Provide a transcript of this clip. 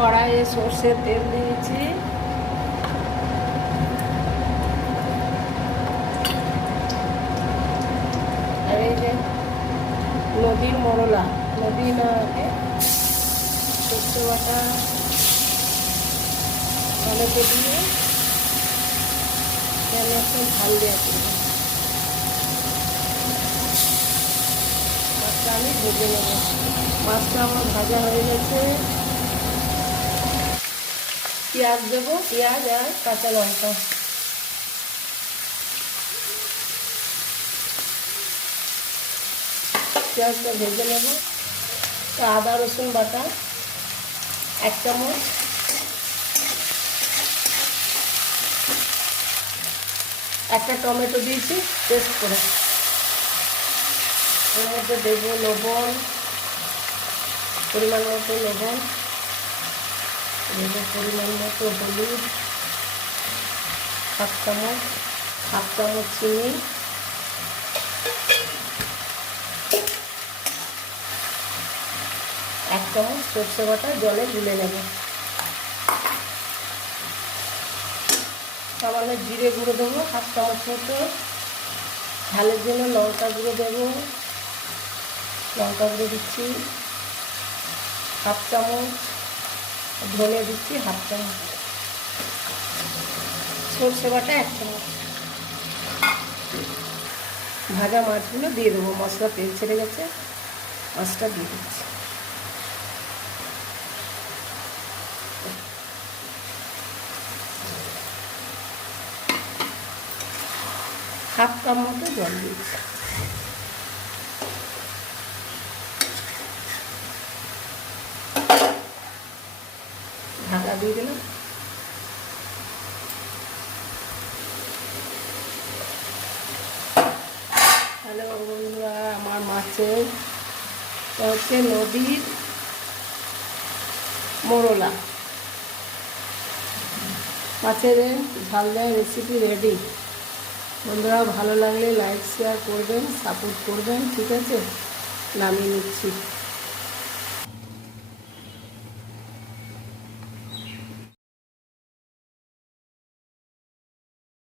কড়াইয়ে সর্ষের তেল দিয়েছি আর এই যে নদীর মরলা নদী না এ, সর্ষে বাটা টমেটো দিয়ে আমি একটু ঝাল দেওয়া মাছটা আমি ভেজে নেব। মাছটা আমার ভাজা হয়ে গেছে। পেঁয়াজ দেবো, পেঁয়াজ আর কাঁচা লঙ্কা। পেঁয়াজটা ভেজে নেব। আদা, রসুন বাটা, এক চামচ। একটা টমেটো দিয়েছি, পেস্ট করে। এর মধ্যে দেবো লবণ, পরিমাণ মতো লবণ। দেবো পরিমাণ মতো হলুদ, হাফ চামচ হাফ চামচ চিনি, এক চামচ সর্ষে বাটা জলে গুলে নেব। সামান্য জিরে গুঁড়ো দেবো, হাফ চামচ মতো। ঝালের জন্য লঙ্কা গুঁড়ো দেবো। লঙ্কা গুঁড়ো দিচ্ছি। হাফ চামচ ধনে দিচ্ছি হাফ চামচ সর্ষে বাটা এক চামচ ভাজা মাছগুলো দিয়ে দেবো, মশলা তেল ছেড়ে গেছে, মাছটা দিয়ে দিচ্ছি। হাফ কাপ মতো জল দিচ্ছি। ঢাকা দিয়ে দিলাম। হ্যালো বন্ধুরা, আমার মাছের হচ্ছে নদীর মোরলা। মাছের ঝাল দেয় রেসিপি রেডি বন্ধুরা, ভালো লাগলে লাইক শেয়ার করবেন সাপোর্ট করবেন, ঠিক আছে? নামিয়ে নিচ্ছি।